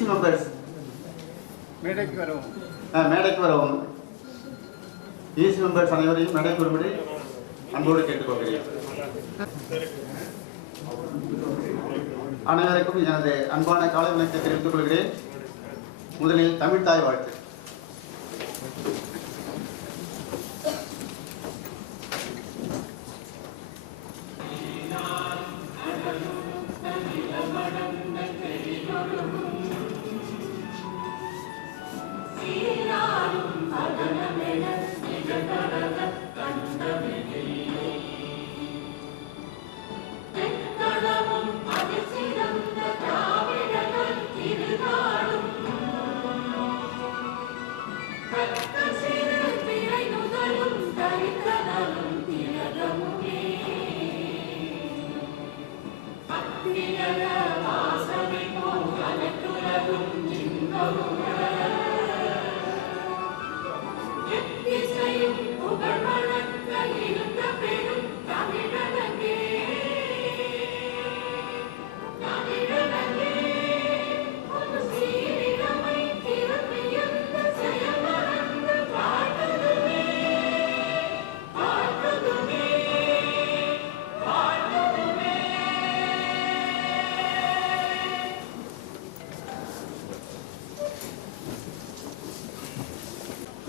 Easy members மேடைக்கு வரவும் easy members அனைவரையும் மேடைக்கு வரும்படி அன்போடு கேட்டுக்கொள்கிறேன். அனைவருக்கும் எனது அன்பான காலை வணக்கத்தை தெரிவித்துக் கொள்கிறேன். முதலில் தமிழ் தாய் வாழ்த்து.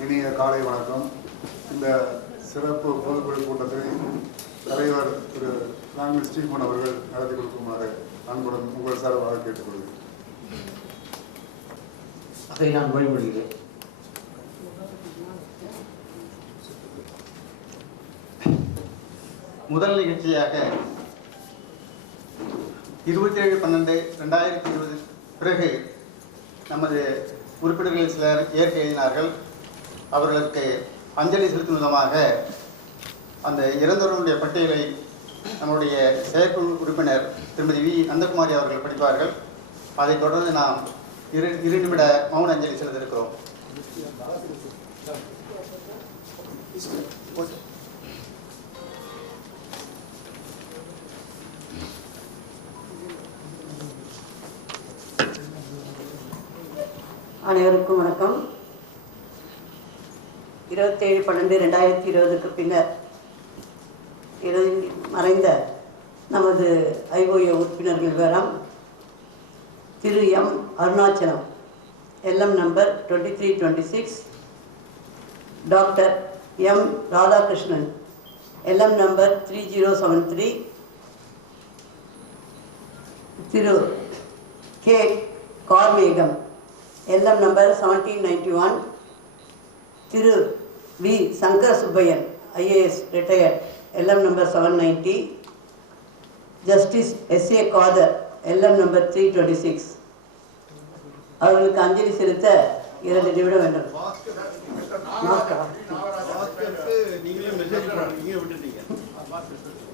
இனிய காலை வணக்கம். இந்த சிறப்பு பொதுக்குழு கூட்டத்தை தலைவர் திரு ராமி ஸ்டீபன் அவர்கள் நடத்தி கொடுக்குமாறு அன்புடன் உங்கள் சார்பாக கேட்டுக்கொள்கிறேன். அதை நான் வழிமொழிகிறேன். முதல் நிகழ்ச்சியாக 27/12/2020 பிறகு நமது உறுப்பினர்கள் சிலர் ஏற்க எழுதினார்கள். அவர்களுக்கு அஞ்சலி செலுத்தும் விதமாக அந்த இறந்தவர்களுடைய பட்டியலை நம்முடைய செயற்குழு உறுப்பினர் திருமதி வி நந்தகுமாரி அவர்கள் படிப்பார்கள். அதைத் தொடர்ந்து நாம் 2 நிமிட மௌன அஞ்சலி செலுத்த இருக்கிறோம். அனைவருக்கும் வணக்கம். 27/12/2020 பின்னர் மறைந்த நமது ஐஓஏ உறுப்பினர்கள் விவரம்: திரு M Arunachalam, LM number 2326; doctor M Radhakrishnan, LM number 3073; திரு கே கார்மேகம், எல்எம் நம்பர் 1791; திரு V Shankar Subbaiyan, IAS retired, LM number 790; justice S A Khader, LM number 326. அவர்களுக்கு அஞ்சலி செலுத்த 2 நிமிடம் வேண்டும்.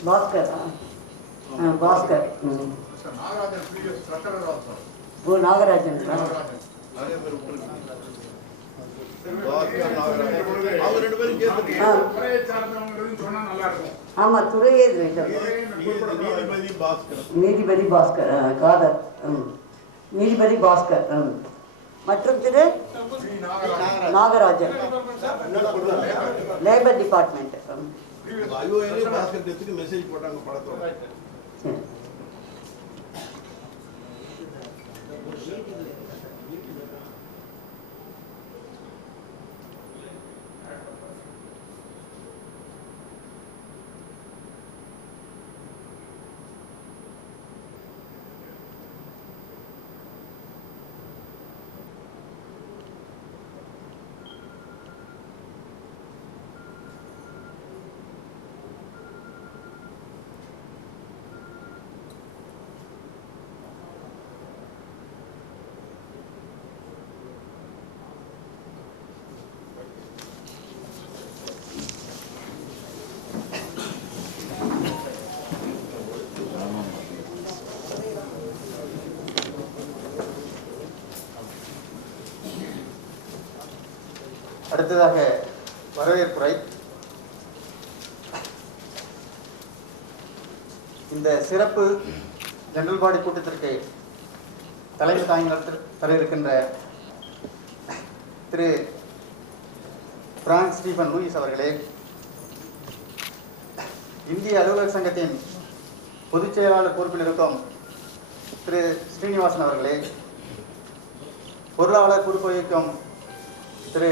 பாஸ்கர் பாஸ்கர் ஓ நாகராஜன் ஆமா, துறையே நீதிபதி பாஸ்கர் காதர், நீதிபதி பாஸ்கர் மற்றும் திரு நாகராஜன், லேபர் டிபார்ட்மெண்ட். அடுத்ததாக வரவேற்புரை. இந்த சிறப்பு ஜெனரல் பாடி கூட்டத்திற்கு தலைமை தாங்கி தர இருக்கின்ற திரு பிரான்ஸ் ஸ்டீபன் லூயிஸ் அவர்களே, இந்திய அலுவலர் சங்கத்தின் பொதுச் செயலாளர் பொறுப்பில் இருக்கும் திரு ஸ்ரீனிவாசன் அவர்களே, பொருளாளர் பொறுப்பு வகிக்கும் திரு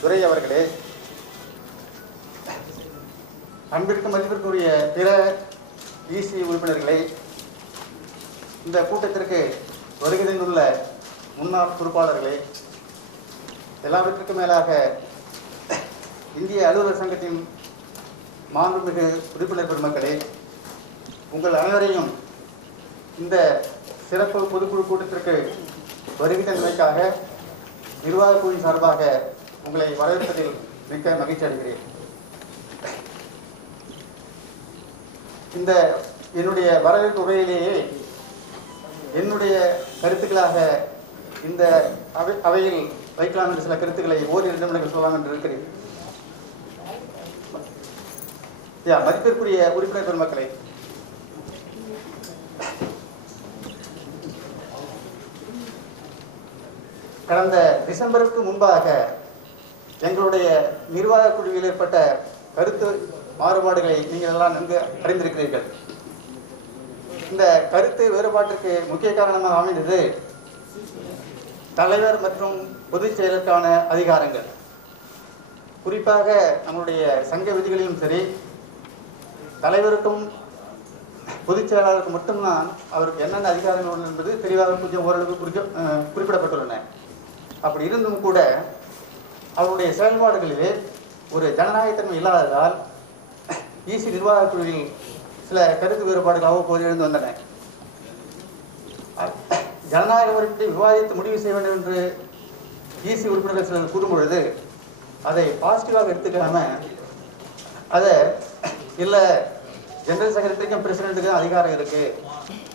துரை அவர்களே, அன்பிற்கும் மதிப்பிற்குரிய பிற இசி உறுப்பினர்களே, இந்த கூட்டத்திற்கு வருகை தந்துள்ள முன்னாள் பொறுப்பாளர்களே, எல்லாவற்றுக்கும் மேலாக இந்திய அலுவலர் சங்கத்தின் மாண்புமிகு உறுப்பினர் பெருமக்களே, உங்கள் அனைவரையும் இந்த சிறப்பு பொதுக்குழு கூட்டத்திற்கு வருகை தந்தமைக்காக நிர்வாக குழுவின் சார்பாக உங்களை வரவேற்பதில் மிக்க மகிழ்ச்சி அடைகிறேன். இந்த என்னுடைய வரவேற்பு உரையிலேயே என்னுடைய கருத்துக்களாக இந்த அவையில் வைக்கலாம் என்ற சில கருத்துக்களை ஓரிரு நிமிடங்கள் சொல்லலாம் என்று இருக்கிறேன். மதிப்பிற்குரிய உறுப்பினர் பெருமக்களை, கடந்த டிசம்பருக்கு முன்பாக எங்களுடைய நிர்வாக குழுவில் ஏற்பட்ட கருத்து மாறுபாடுகளை நீங்கள் எல்லாம் நன்கு அறிந்திருக்கிறீர்கள். இந்த கருத்து வேறுபாட்டிற்கு முக்கிய காரணமாக அமைந்தது தலைவர் மற்றும் பொதுச் செயலருக்கான அதிகாரங்கள். குறிப்பாக நம்முடைய சங்க விதிகளிலும் சரி, தலைவருக்கும் பொதுச் செயலாளருக்கும் மட்டும்தான் அவருக்கு என்னென்ன அதிகாரங்கள் உண்டு என்பது தெளிவாக கொஞ்சம் ஓரளவு குறிப்பிடப்பட்டுள்ளன. அப்படி இருந்தும் கூட அவருடைய செயல்பாடுகளிலே ஒரு ஜனநாயகத்தன்மை இல்லாததால் இசி நிர்வாக குழுவில் சில கருத்து வேறுபாடுகள் அவ்வப்போது எழுந்து வந்தன. ஜனநாயக முறைப்படி விவாதித்து முடிவு செய்ய வேண்டும் என்று இசி உறுப்பினர்கள் சிலர் கூறும் பொழுது அதை பாசிட்டிவாக எடுத்துக்காம அதை இல்லை, ஜெனரல் செக்ரட்டரிக்கும் பிரசிடென்ட்டுக்கும் அதிகாரம் இருக்கு,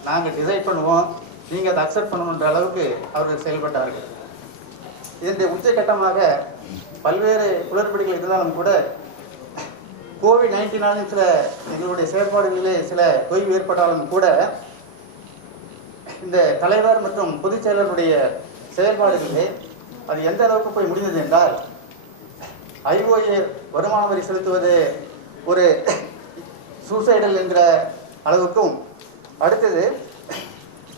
நாங்கள் டிசைட் பண்ணுவோம், நீங்கள் அதை அக்செப்ட் பண்ணணுன்ற அளவுக்கு அவர்கள் செயல்பட்டார்கள். இதனுடைய உச்சகட்டமாக பல்வேறு குளறுபடிகள் இருந்தாலும் கூட COVID-19 சில எங்களுடைய செயல்பாடுகளிலே சில தொய்வு ஏற்பட்டாலும் கூட இந்த தலைவர் மற்றும் பொதுச் செயலருடைய செயல்பாடுகளிலே அது எந்த அளவுக்கு போய் முடிந்தது என்றால், ஐஓஏ வருமான வரி செலுத்துவது ஒரு சூசைடல் என்கிற அளவுக்கும், அடுத்தது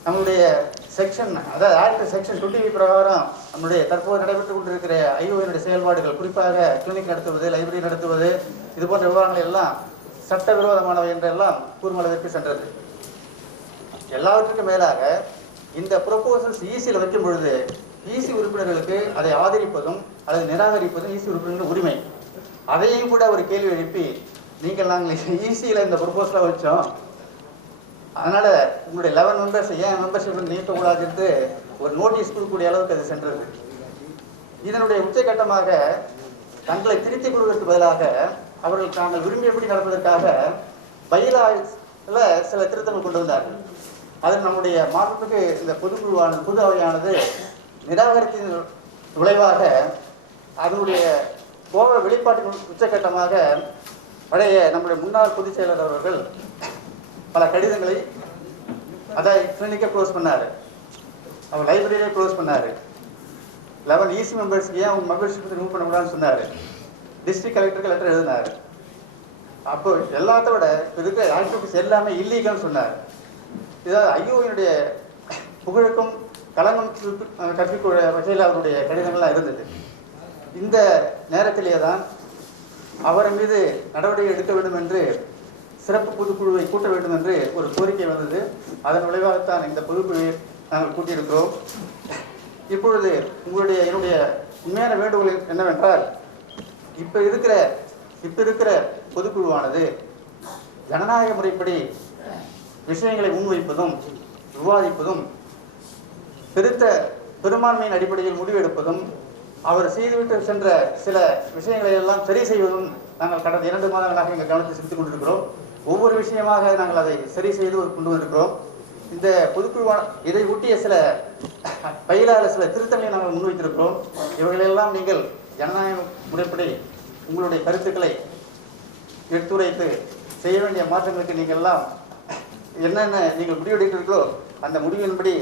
நம்முடைய செக்ஷன், அதாவது ஆக்ட் செக்ஷன் 20 பிரகாரம் நம்முடைய தற்போது நடைபெற்றுக் கொண்டிருக்கிற ஐஓஏனுடைய செயல்பாடுகள், குறிப்பாக கிளினிக் நடத்துவது, லைப்ரரி நடத்துவது, இது போன்ற விவகாரங்கள் எல்லாம் சட்டவிரோதமானவை என்றெல்லாம் கூறும் அளவிற்கு சென்றது. எல்லாவற்றுக்கும் மேலாக இந்த ப்ரொபோசல்ஸ் ஈசியில் வைக்கும் பொழுது ஈசி உறுப்பினர்களுக்கு அதை ஆதரிப்பதும் அதை நிராகரிப்பதும் ஈசி உறுப்பினர்கள் உரிமை. அதையும் கூட ஒரு கேள்வி எழுப்பி, நீங்கள் நாங்கள் ஈசியில் இந்த ப்ரொபோசலை வச்சோம், அதனால உங்களுடைய 11 மெம்பர்ஸ் ஏன் மெம்பர்ஷிப் நீக்கக்கூடாது என்று ஒரு நோட்டீஸ் கொடுக்கக்கூடிய அளவுக்கு அது சென்றது. இதனுடைய உச்சகட்டமாக தங்களை திருத்திக் கொள்வதற்கு பதிலாக அவர்கள் தாங்கள் விரும்பியபடி நடப்பதற்காக பைலால சில திருத்தங்கள் கொண்டு வந்தார்கள். அதில் நம்முடைய மாற்றத்துக்கு இந்த பொதுக்குழுவானது, பொது அவையானது நிராகரித்தின் விளைவாக அதனுடைய கோப வெளிப்பாட்டின் உச்சகட்டமாக பழைய நம்முடைய முன்னாள் பொதுச் செயலர் அவர்கள் பல கடிதங்களை, அதை கிளினிக்கை க்ளோஸ் பண்ணார், அவர் லைப்ரரியை க்ளோஸ் பண்ணார், 11 ஈசி மெம்பர்ஸ்க்கு ஏன் அவங்க மெம்பர்ஷிப் ரிமூவ் பண்ண முடியாதுன்னு சொன்னார், டிஸ்ட்ரிக்ட் கலெக்டருக்கு லெட்டர் எழுதினார். அப்போ எல்லாத்த விட இருக்கிற ஆக்டிவிட்டிஸ் எல்லாமே இல்லீகல்னு சொன்னார். இதாவது ஐயோனுடைய புகழுக்கும் களங்கம் கற்பிக்கூடிய வகையில் அவருடைய கடிதங்கள்லாம் இருந்தது. இந்த நேரத்திலே தான் அவர் மீது நடவடிக்கை எடுக்க வேண்டும் என்று சிறப்பு பொதுக்குழுவை கூட்ட வேண்டும் என்று ஒரு கோரிக்கை வந்தது. அதன் விளைவாகத்தான் இந்த பொதுக்குழுவை நாங்கள் கூட்டியிருக்கிறோம். இப்பொழுது என்னுடைய உண்மையான வேண்டுகோள் என்னவென்றால், இப்ப இருக்கிற பொதுக்குழுவானது ஜனநாயக முறைப்படி விஷயங்களை முன்வைப்பதும் விவாதிப்பதும் பெரும்பான்மையின் அடிப்படையில் முடிவெடுப்பதும் அவர் செய்துவிட்டு சென்ற சில விஷயங்களை எல்லாம் சரி செய்வதும் நாங்கள் கடந்த 2 மாதங்களாக எங்கள் கவனத்தை செலுத்திக் கொண்டிருக்கிறோம். ஒவ்வொரு விஷயமாக நாங்கள் அதை சரி செய்து கொண்டு வந்திருக்கிறோம். இந்த பொதுக்குழுவான இதை ஒட்டிய சில பயிலாள சில திருத்தங்களை நாங்கள் முன்வைத்திருக்கிறோம். இவைகளெல்லாம் நீங்கள் ஜனநாயக முறைப்படி உங்களுடைய கருத்துக்களை எடுத்துரைத்து செய்ய வேண்டிய மாற்றங்களுக்கு நீங்கள் எல்லாம் என்னென்ன நீங்கள் முடிவெடுக்கிறீர்களோ அந்த முடிவின்படி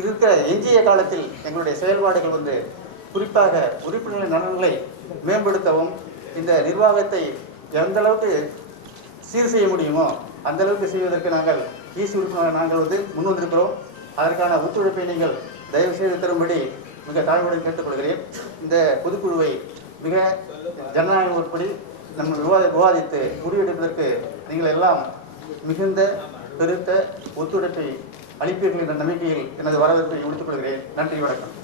இருக்கிற எஞ்சிய காலத்தில் எங்களுடைய செயல்பாடுகள் வந்து குறிப்பாக உறுப்பினர்களின் நலன்களை மேம்படுத்தவும் இந்த நிர்வாகத்தை எந்த அளவுக்கு சீர் செய்ய முடியுமோ அந்த அளவுக்கு செய்வதற்கு நாங்கள் ஈசி உறுப்பினராக நாங்கள் வந்து முன் வந்திருக்கிறோம். அதற்கான ஒத்துழைப்பை நீங்கள் தயவு செய்து தரும்படி மிக தாழ்மையுடன் கேட்டுக்கொள்கிறேன். இந்த பொதுக்குழுவை மிக ஜனநாயக உட்படி நம்ம விவாதித்து முடிவெடுப்பதற்கு நீங்கள் எல்லாம் மிகுந்த பெருத்த ஒத்துழைப்பை அளிப்பீர்கள் என்ற நம்பிக்கையில் எனது வரவேற்பை முடித்துக் கொள்கிறேன். நன்றி, வணக்கம்.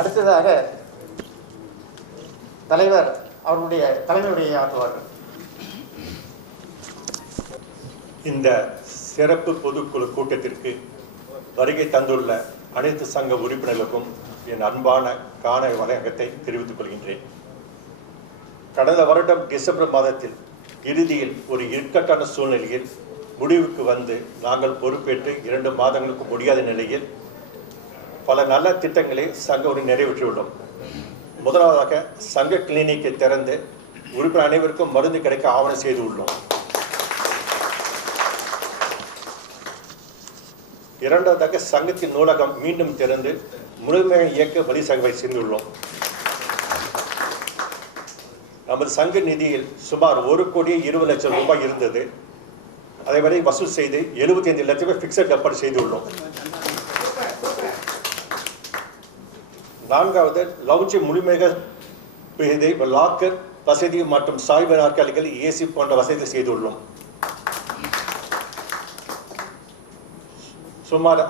அடுத்ததாக தலைவர் அவருடைய தலைமையுடைய ஆற்றுவார்கள். இந்த சிறப்பு பொதுக்குழு கூட்டத்திற்கு வருகை தந்துள்ள அனைத்து சங்க உறுப்பினர்களுக்கும் என் அன்பான காலை வணக்கத்தை தெரிவித்துக் கொள்கின்றேன். கடந்த வருடம் டிசம்பர் மாதத்தில் இறுதியில் ஒரு இக்கட்டான சூழ்நிலையில் முடிவுக்கு வந்து நாங்கள் பொறுப்பேற்று 2 மாதங்களுக்கு முடியாத நிலையில் பல நல்ல திட்டங்களை சங்க நிறைவேற்றியுள்ளோம். முதலாவதாக சங்க கிளினிக்கை திறந்து உறுப்பினர் அனைவருக்கும் மருந்து கிடைக்க ஆவணம் செய்து உள்ளோம். இரண்டாவதாக சங்கத்தின் நூலகம் மீண்டும் திறந்து முழுமையாக இயக்க வழிசகவை செய்துள்ளோம். நமது சங்க நிதியில் சுமார் 1,20,00,000 ரூபாய் இருந்தது. அதை வரை வசூல் செய்து 75 லட்சம் ரூபாய் பிக்சட் டெபாசிட் செய்துள்ளோம். நான்காவது லவுஞ்சி முழுமையாக லாக்கர் வசதி மற்றும் சாய்வு நாற்காலிகள் ஏசி போன்ற வசதி செய்துள்ளோம். சுமார்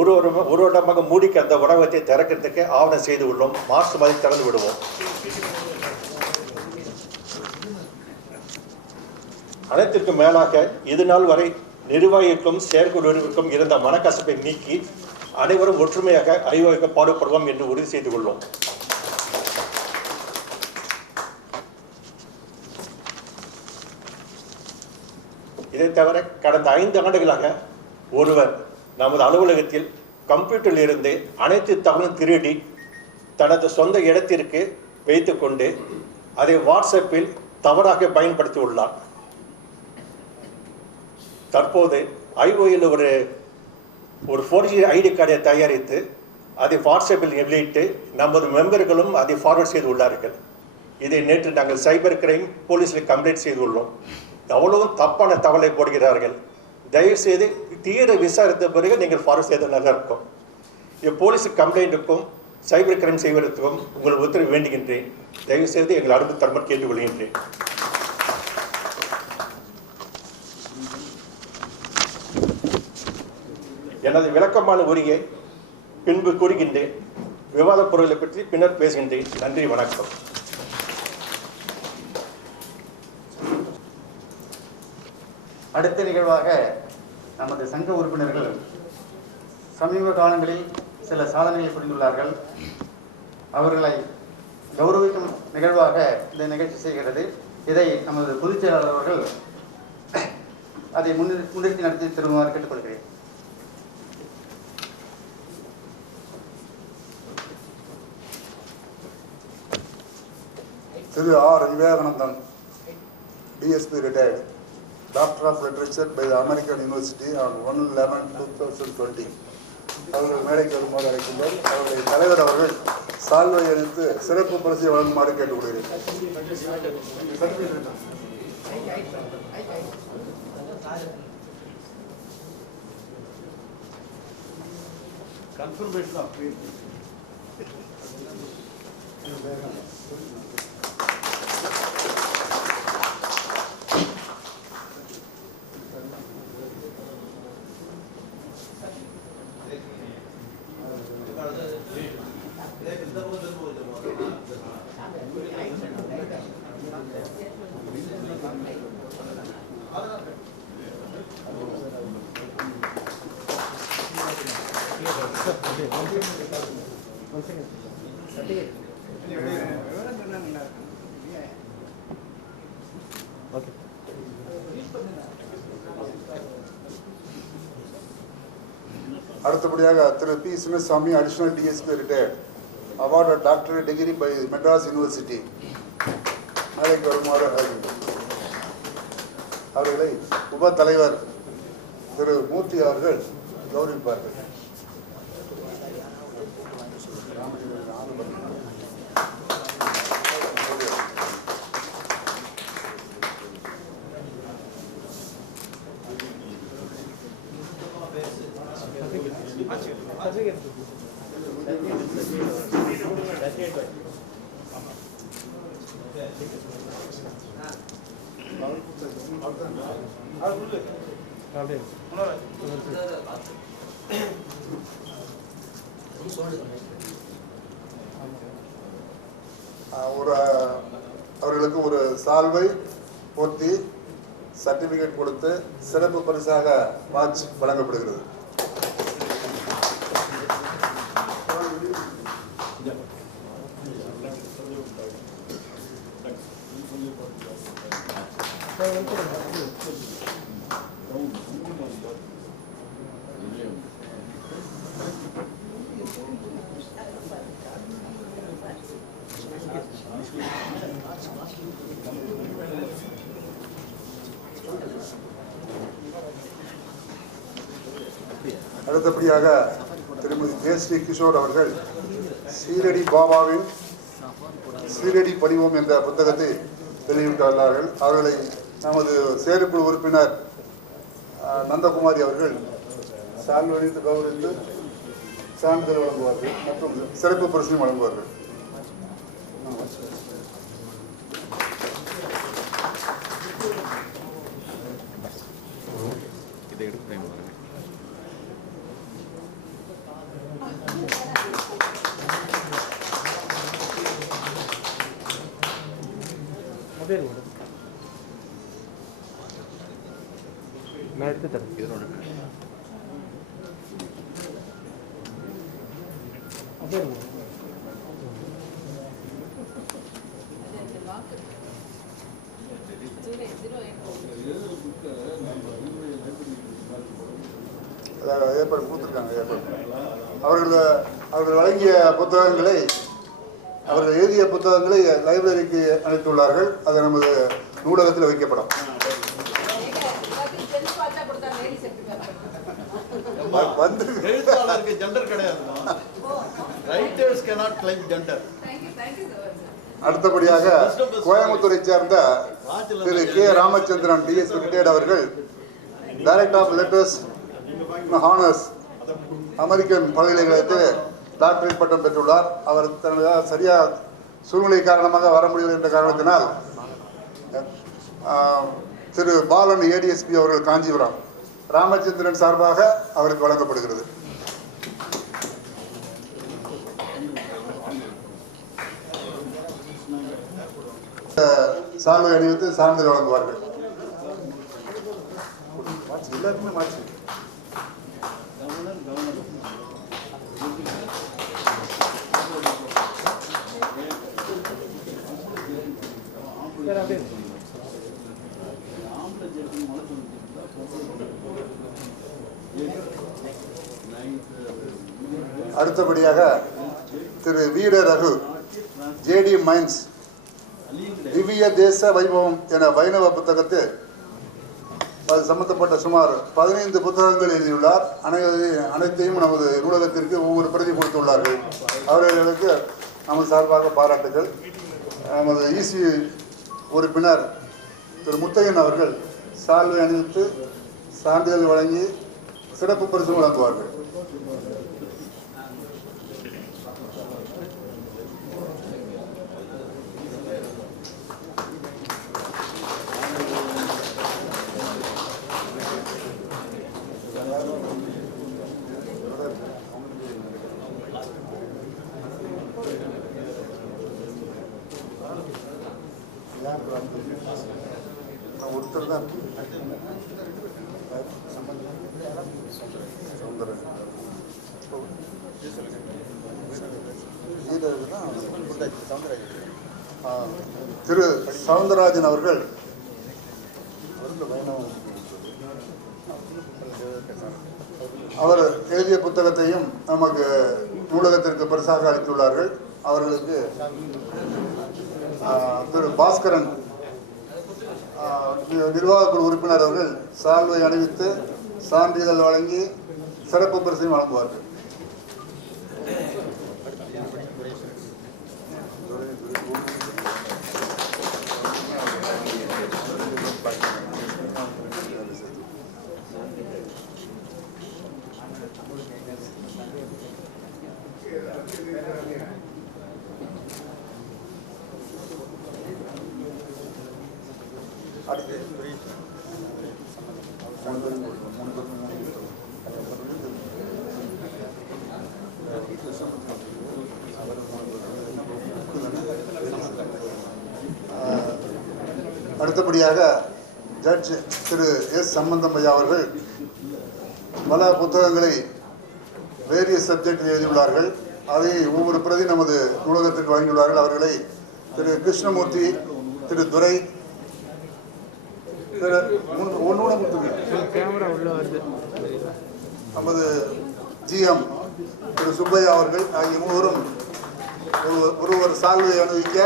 ஒரு வருடமாக மூடிக்கு அந்த உணவகத்தை திறக்கிறதுக்கு ஆவணம் செய்து உள்ளோம். மார்ச் மாதம் திறந்து விடுவோம். அனைத்திற்கும் மேலாக இது நாள் வரை நிர்வாகிக்கும் செயற்குழுவிற்கும் இருந்த மனக்கசப்பை நீக்கி அனைவரும் ஒற்றுமையாக அறிவாக பாடுபடுவோம் என்று உறுதி செய்து கொள்வோம். இதை தவிர கடந்த 5 ஆண்டுகளாக ஒருவர் நமது அலுவலகத்தில் கம்ப்யூட்டரில் இருந்து அனைத்து தகவலும் திருடி தனது சொந்த இடத்திற்கு வைத்துக்கொண்டு அதை வாட்ஸ்அப்பில் தவறாக பயன்படுத்தி உள்ளார். தற்போது ஐஓயில் ஒரு 4G ஐடி கார்டை தயாரித்து அதை வாட்ஸ்அப்பில் வெளியிட்டு நமது மெம்பர்களும் அதை ஃபார்வர்ட் செய்து உள்ளார்கள். இதை நேற்று நாங்கள் சைபர் கிரைம் போலீஸில் கம்ப்ளைண்ட் செய்துள்ளோம். அவ்வளவும் தப்பான தகவலை போடுகிறார்கள். தயவுசெய்து தீர விசாரித்த பிறகு நீங்கள் ஃபார்வர்ட் செய்தால் நல்லா இருக்கும். இது போலீஸுக்கு கம்ப்ளைண்ட்டுக்கும் சைபர் கிரைம் செய்வதற்கும் உங்கள் உத்தரவு வேண்டுகின்றேன். தயவுசெய்து எங்கள் அனுப்பு தரமாக கேட்டுக்கொள்கின்றேன். எனது விளக்கமான உரையை பின்பு கூறுகின்றேன். விவாத பொருட்களை பற்றி பின்னர் பேசுகின்றேன். நன்றி, வணக்கம். அடுத்த நிகழ்வாக நமது சங்க உறுப்பினர்கள் சமீப காலங்களில் சில சாதனைகளை புரிந்துள்ளார்கள். அவர்களை கௌரவிக்கும் நிகழ்வாக இந்த நிகழ்ச்சி செய்கிறது. இதை நமது பொதுச் செயலாளர் அவர்கள் அதை முன்னிறுத்தி நடத்தி தருமாறு கேட்டுக்கொள்கிறேன். திரு R Vivekanandan, DSP retired, Doctor of Literature by the American University on 1/11/2020. அவர்கள் மேடைக்கு வருமாறு அழைக்கின்றோம். அவருடைய தலைவர் அவர்கள் சால்வை அளித்து சிறப்பு பரிசை வழங்குமாறு கேட்டுக்கொள்கிறேன். Confirmation of faith. அடுத்தபடியாக Thiru P. Chinnasamy, additional DSP retired, awarded doctorate degree by Madras University. மேடைக்கு வருமாறு அழைக்கின்றோம். அவர்களை உப தலைவர் திரு மூர்த்தி அவர்கள் கௌரவிப்பார்கள். அவர்களுக்கு ஒரு சால்வை போர்த்தி சர்டிபிகேட் கொடுத்து சிறப்பு பரிசாக வாட்ச் வழங்கப்படுகிறது. அடுத்தபடியாக திருமதி ஜெயஸ்ரீ கிஷோர் அவர்கள் சீரடி பாபாவின் சீரடி படிவோம் என்ற புத்தகத்தை வெளியிட்டுள்ளார்கள். அவர்களை நமது செயற்குழு உறுப்பினர் நந்தகுமாரி அவர்கள் சால்வழித்து கௌரவித்து சான்றிதழ் வழங்குவார்கள் மற்றும் சிறப்பு பரிசையும் வழங்குவார்கள். मैं எடுத்து தரேன். இதனோட ஏற்பாடு கொடுத்துருக்காங்க. அவர்கள் வழங்கிய புத்தகங்களை அவர்கள் எழுதிய புத்தகங்களை லைப்ரரிக்கு அளித்துள்ளார்கள். அது நமது நூலகத்தில் வைக்கப்படும். எழுத்தாளருக்கு ஜெண்டர் கிடையாதுமா. Writers cannot claim gender. அடுத்தபடியாக கோயம்புத்தூரை சேர்ந்த Thiru K Ramachandran DSP retired அவர்கள் director of letters honours American பல்கலைக்கழகத்தில் டாக்டரேட் பட்டம் பெற்றுள்ளார். அவர் தனது சரியா சூழ்நிலை காரணமாக வர முடியவில்லை என்ற காரணத்தினால் திரு பாலன் ஏடிஎஸ்பி அவர்கள் காஞ்சிபுரம் ராமச்சந்திரன் சார்பாக அவருக்கு வழங்கப்படுகிறது. சால்வை அணிவித்து சான்றிதழ் வழங்குவார்கள். எல்லாருக்குமே மாற்றி அடுத்தபடியாக திரு வீர ரகு ஜேடி மைன்ஸ் திவ்ய தேச வைபவம் என வைணவ புத்தகத்தில் அது சம்பந்தப்பட்ட சுமார் 15 புத்தகங்கள் எழுதியுள்ளார். அனைத்தையும் நமது நூலகத்திற்கு ஒவ்வொரு பிரதி கொடுத்துள்ளார்கள். அவர்களுக்கு நமது சார்பாக பாராட்டுகள். நமது இசி உறுப்பினர் திரு முத்தையன் அவர்கள் சால்வை அணிவித்து சான்றிதழ் வழங்கி சிறப்பு பரிசு வழங்குவார்கள். ஒருத்தர் தான் திரு சவுந்தரராஜன் அவர்கள் அவர் எழுதிய புத்தகத்தையும் நமக்கு நூலகத்திற்கு பரிசாக அளித்துள்ளார்கள். அவர்களுக்கு திரு பாஸ்கரன் நிர்வாக குழு உறுப்பினர் அவர்கள் சால்வை அணிவித்து சான்றிதழ் வழங்கி சிறப்பு பரிசையும் வழங்குவார்கள். அடுத்தபடியாக ஜட்ஜ் திரு எஸ் சம்பந்தம் ஐயா அவர்கள் பல புத்தகங்களை வேரியஸ் சப்ஜெக்டில் எழுதியுள்ளார்கள். அதை ஒவ்வொரு பிரதி நமது நூலகத்திற்கு வழங்கியுள்ளார்கள். அவர்களை திரு கிருஷ்ணமூர்த்தி, திரு துரை, நமது ஜிஎம் திரு சுப்பையா அவர்கள் ஆகிய மூவரும் ஒருவர் சால்வை அணிவிக்க,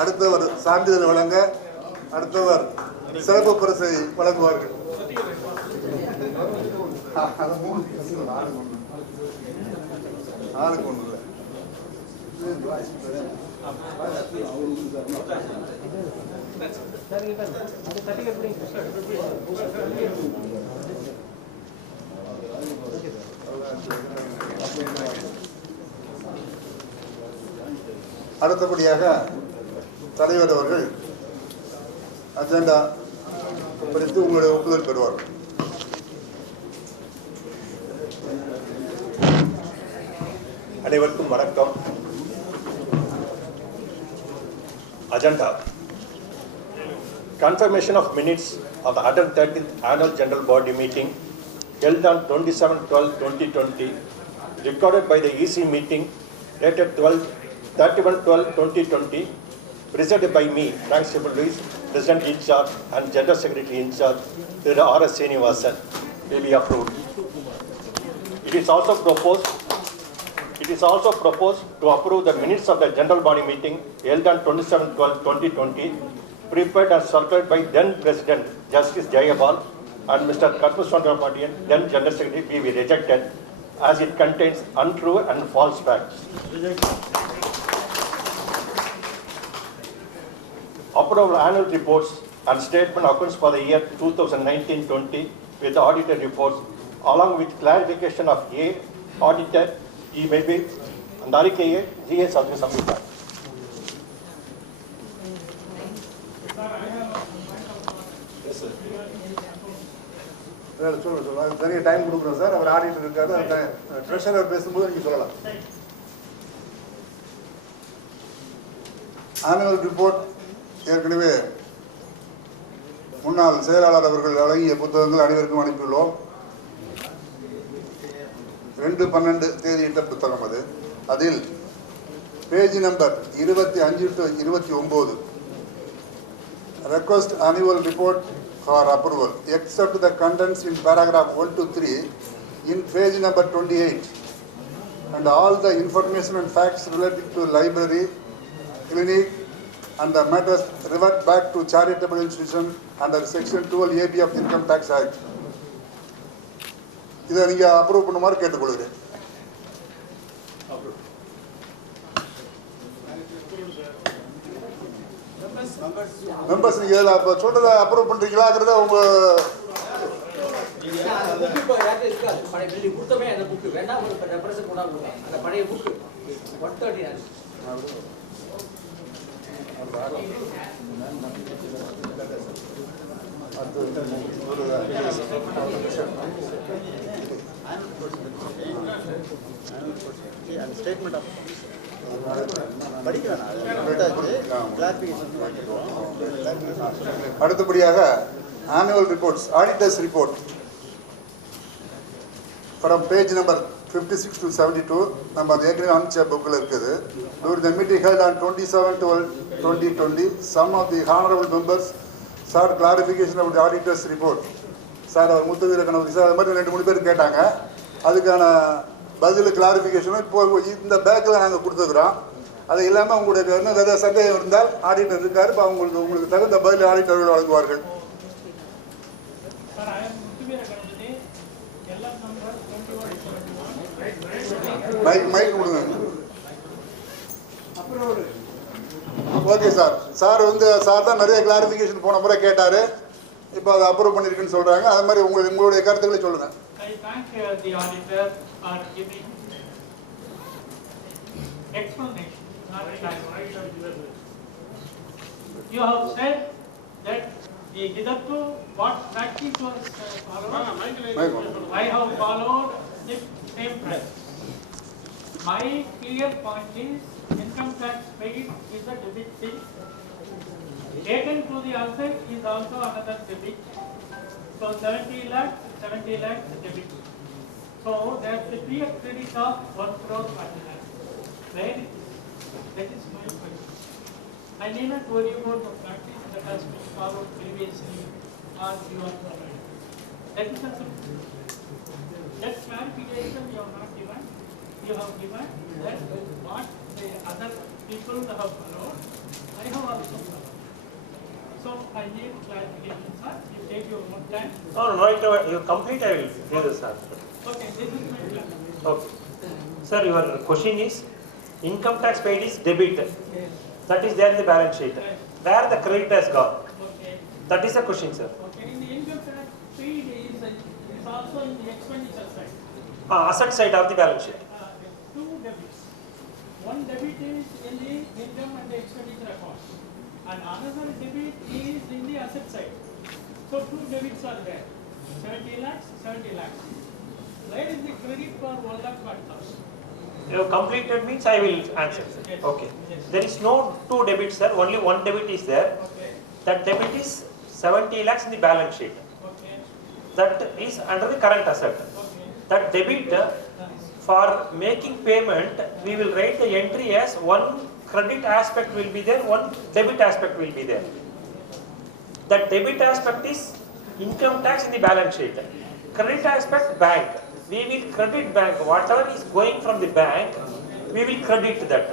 அடுத்தவர் சான்றிதழ் வழங்க, அடுத்தவர் சிறப்பு பரிசை வழங்குவார்கள். ஆளுக்கு ஒன்று இல்லை. அடுத்தபடியாக தலைவர் அவர்கள் அஜெண்டா குறித்து உங்களுடைய ஒப்புதல் பெறுவார்கள். அனைவருக்கும் வணக்கம். Agenda. Confirmation of minutes of the 113th Annual General Body Meeting held on 27/12/2020, recorded by the EC meeting dated 31/12/2020, presided by me, Constable Luis, President in charge and General Secretary in charge, Thiru R.S. Srinivasan, will be approved. It is also proposed to approve the minutes of the General Body Meeting held on 27/12/2020, prepared and circulated by then President Justice Jayapal and Mr. Karthuswandramadian, then General Secretary, be rejected as it contains untrue and false facts. Approval annual reports and statement accounts for the year 2019-20 with audited reports, along with clarification of A, auditor, E may be, and அறிக்கையை GS அவர்கள் சமர்ப்பித்தார். நிறைய time கொடுக்குறோம் sir. அவர் auditor இருக்காரு, treasurer பேசும்போது நீங்க சொல்லலாம். Annual report ஏற்கனவே முன்னாள் செயலாளர் அவர்கள் வழங்கிய புத்தகங்கள் அனைவருக்கும் அனுப்பியுள்ளோம். 2/12 புத்தகம் அது. அதில் page number 25 to 29 request annual report for approval except the contents in paragraph 1 to 3 in page number 28 and all the information and facts related to library, clinic and the matters revert back to charitable institution under section 12 AB of Income Tax Act. இதை நீங்க approve பண்ணுமாறு கேட்டுக்கொள்கிறேன். Members நீங்க அப்ப சொல்றதை approve பண்றீங்களாங்கிறத உங்க statement of அடுத்தபடியாக annual reports, auditors report from page number 56 to 72 நம்ம அது ஏற்கனவே அனுப்பிச்ச புக்கில் இருக்குது. During the meeting held on 27/12/2020, some of the honorable members sought clarification of the auditors report. Sir அவர் முத்துவீர கணபதி சார் அது மாதிரி 2-3 பேர் கேட்டாங்க. அதுக்கான பதில் கிளாரிஃபிகேஷனும் இப்போ இந்த பேக்கில் நாங்கள் கொடுத்துக்கிறோம். அது இல்லாமல் உங்களுக்கு இன்னும் ஏதாவது சந்தேகம் இருந்தால் ஆடிட்டர் இருக்கார். இப்போ உங்களுக்கு தகுந்த பதில் ஆடிட்டர்கள் வழங்குவார்கள். மைக் கொடுங்க. Okay sir. சார் சார் தான் நிறைய கிளாரிஃபிகேஷன் போன முறை கேட்டாரு. இப்போ அதை அப்ரூவ் பண்ணிருக்குன்னு சொல்றாங்க. அது மாதிரி உங்களுடைய கருத்துக்களை சொல்லுங்க. I thank the auditor for giving explanation, not clarification. You have said that the hitherto what practice was followed, I have followed the same practice. My clear point is income tax paid is a debit thing. Taken to the asset is also another debit. So 70 lakhs debit. So there should be a credit of 1 crore 40 lakhs. Where is this? That is my question. I need not worry about the practice that has been followed previously or you are following. That is also that clarification you have not given. You have given that what the other people have followed, I have also followed. So I need clarification, sir. You take your own time. No, you complete, I will do this answer. Okay, this is my plan. Okay. Sir, your question is, income tax paid is debit. Yes. That is there in the balance sheet. Yes. Where the credit has gone. Okay. That is the question, sir. Okay. In the income tax paid is also in the expenditure side. Asset side of the balance sheet. Two debits. One debit is in the income and the expenditure account, and another debit is in the asset side. So two debits are there. 70 lakhs, 70 lakhs. Where is the credit for 1,40,000? You have completed means I will answer, sir. Yes. Okay. Yes. There is no two debits, sir. Only one debit is there. Okay. That debit is 70 lakhs in the balance sheet. Okay. That is under the current asset. Okay. That debit, for making payment, we will write the entry as one credit aspect will be there, one debit aspect will be there. That debit aspect is income tax in the balance sheet. Credit aspect, bank. We will credit bank. Whatever is going from the bank, we will credit that.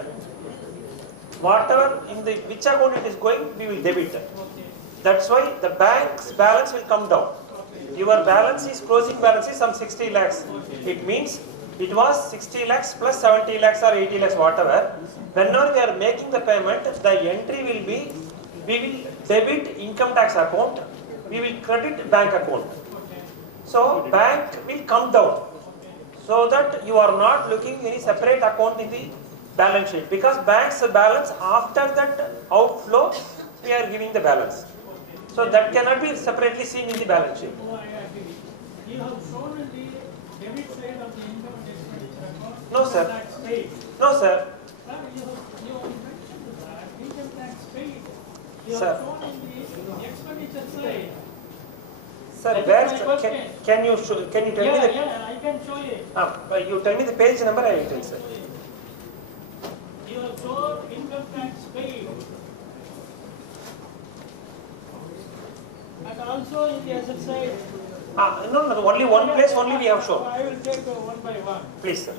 Whatever in the which account it is going, we will debit. That's why the bank's balance will come down. Your balance is, closing balance is some 60 lakhs. It means it was 60 lakhs plus 70 lakhs or 80 lakhs, whatever. Whenever we are making the payment, the entry will be, we will debit income tax account, we will credit bank account. So bank will come down, so that you are not looking any separate account in the balance sheet, because bank's balance after that outflow, we are giving the balance. So that cannot be separately seen in the balance sheet. Oh, I agree. You have shown in the debit side of the income and expenditure account. No, sir. Tax paid. No, sir. Sir, you have mentioned that income tax paid. You Sir. have shown in the expenditure side. Sir, That is where, my question. can you tell me the, Yeah, I can show you. you tell me the page number, I will tell, sir. You have shown income tax paid. And also in the asset side. No, only one place only we have shown. I will take one by one. Please, sir.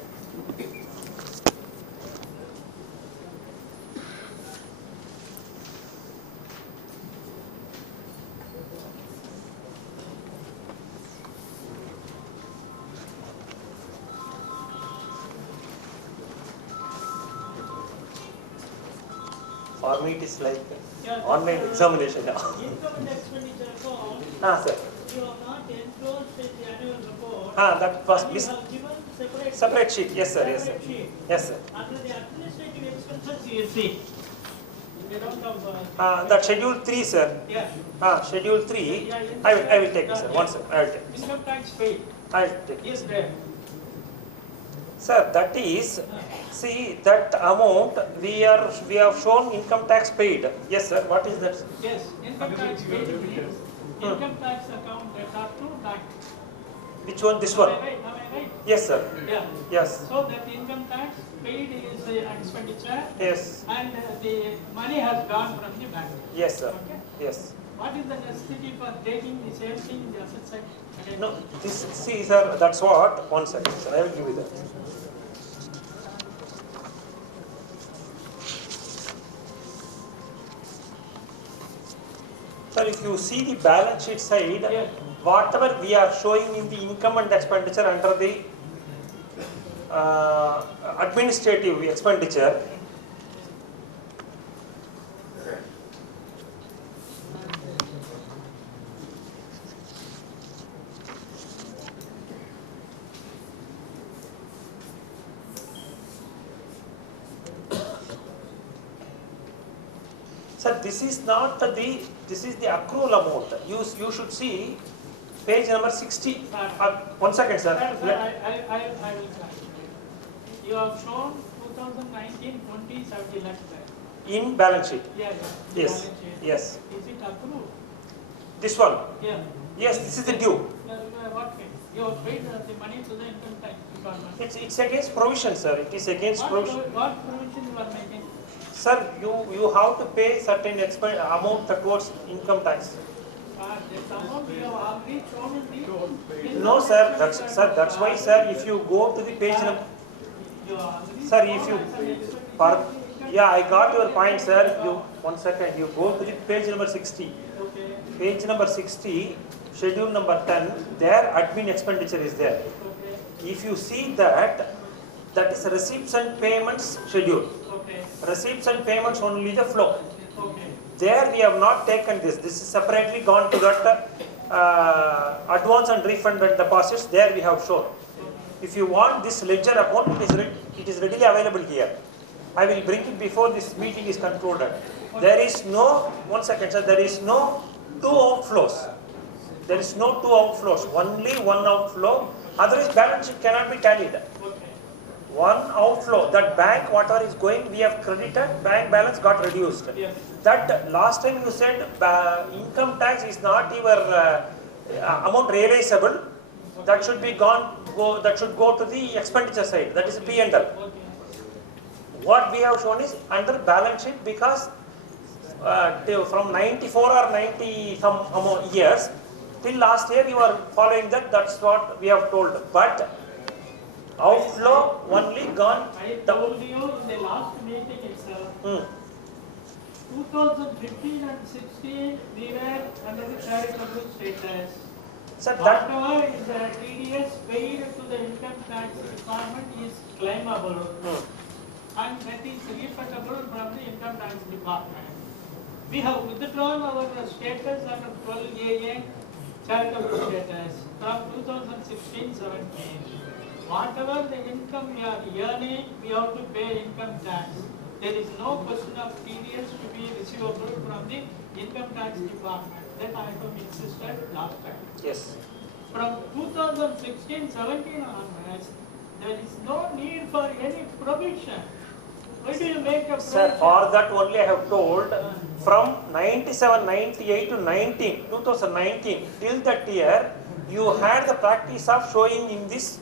For me, it is like Yeah, online examination now. Income and expenditure account, Sir. you have not enclosed in the annual report. That was And you have given separate sheet. Yes, sir. Yes, sir. separate sheet. Yes, sir. Under the administrative expenses, you see. They don't have. That schedule 3, sir. Yeah. Schedule 3. I will take it, sir. One second. I will take it. Income tax paid I will take it. is there. Sir, that is, see that amount we have shown income tax paid. Yes, sir. What is that? Yes, income tax paid means income tax account that are to bank. Which one? This one? Am I right? Yes, sir. Yeah. Yes. So that income tax paid is expenditure Yes. and the money has gone from the bank. Yes, sir. Okay. Yes. What is the necessity for taking the same thing in the asset side? No, this, see, sir, that's what. One second, sir. I will give you that. Sir, if you see the balance sheet side, Yeah. whatever we are showing in the income and expenditure under the administrative expenditure. Sir, this is not this is the accrual amount. You should see page number 60. 1 second, sir. Sir, I will clarify. You have shown 2019-20 70 lakhs there. In balance sheet. Yeah. Yes. Balance sheet. Yes. Is it accrued? This one. Yeah. Yes, this is the due. What way? You have paid the money to the income tax department. It's against provision, sir. It is against provision. What provision you are making? Sir, you have to pay certain amount towards income tax. This amount you have already shown in the. No, sir. That's why, sir. If you go to the page number, sir, if you, yeah, I got your point, sir. You 1 second. You go to the page number 60. Okay. Page number 60, schedule number 10. There, admin expenditure is there. Okay. If you see that, that is receipts and payments schedule. Okay. Receipts and payments only the flow. Okay. There we have not taken this. This is separately gone to that advance and refund and deposits. There we have shown. If you want this ledger account, it is readily available here. I will bring it before this meeting is concluded. There is no, 1 second, sir, there is no two outflows. There is no two outflows, only one outflow. Otherwise, balance sheet cannot be tallied. One outflow, that bank, whatever is going, we have credited, bank balance got reduced. Yes. That last time you said income tax is not your amount realizable. That should be that should go to the expenditure side. That is P&L. Okay. What we have shown is under balance sheet because from 94 or 90 some years till last year you are following that. That's what we have told. But outflow only gone. I told you in the last meeting itself. 2015 and 16 we were under the charitable status. Sir, that Whatever is the TDS paid to the income tax department is claimable and that is refundable from the income tax department. We have withdrawn our status under 12AA charitable status from 2016-17. Whatever the income we are earning, we have to pay income tax. There is no question of TDS to be receivable from the income tax department. That I have insisted last time. yes. From 2016-17 onwards, there is no need for any provision. Why do you make a provision? Sir, for that only I have told from 97, 98 to 2019 till that year, you had the practice of showing in this.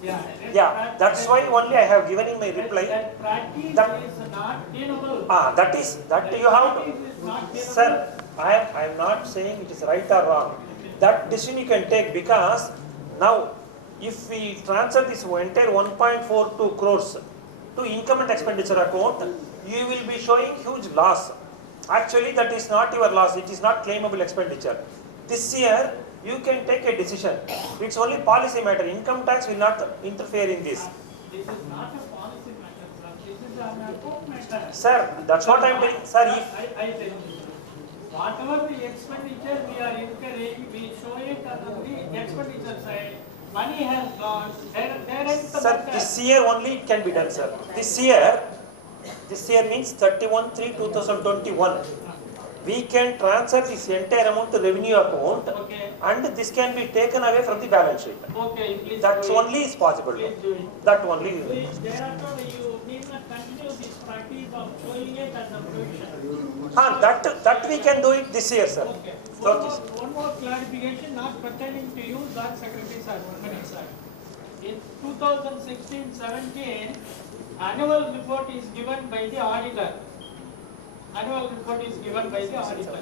Yeah, that's why only I have given in my reply. That practice That- is not tenable. That you have to. Practice is not tenable. Sir, I am not saying it is right or wrong. That decision you can take because now if we transfer this entire 1.42 crores to income and expenditure account, you will be showing huge loss. Actually, that is not your loss. It is not claimable expenditure. This year, you can take a decision. It's only policy matter. Income tax will not interfere in this. This is not a policy matter, sir. This is an account matter. Sir, that's what I am telling. Sir, if I tell you. Whatever the expenditure we are incurring, we show it on the expenditure side. Money has gone. There is the sir, matter. this year only it can be done, sir. This year means 31/3/2021. We can transfer this entire amount to revenue account, Okay. and this can be taken away from the balance sheet. Okay, please. That's do it. only is possible. Please do it. That only. Please, thereafter you need not continue this practice of showing it as a provision. That we can do it this year, sir. Okay. Okay. One more clarification not pertaining to you, that Secretary sir, sir. In 2016-17, annual report is given by the auditor. Annual report is given by the auditor.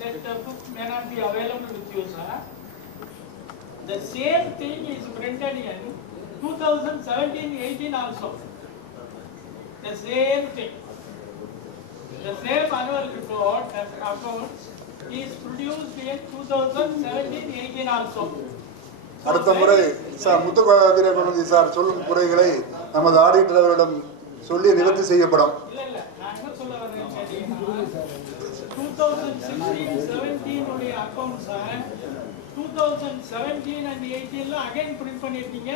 That book may not be available with you, sir. The same thing is printed in 2017-18 also. The same thing. The same annual report as accounts is produced in 2017-18 also. அடுத்த முறை sir Muthukumar sir சொல்லும் குறைகளை நமது auditor அவரிடம் சொல்லி நிவர்த்தி செய்யப்படும். இல்ல இல்ல நான் என்ன சொல்ல வரேன் கேட்டீங்கன்னா 2016-17 உடைய அக்கவுண்ட்ஸ் 2017 and 18 ல அகைன் பிரிண்ட் பண்ணிருக்கீங்க.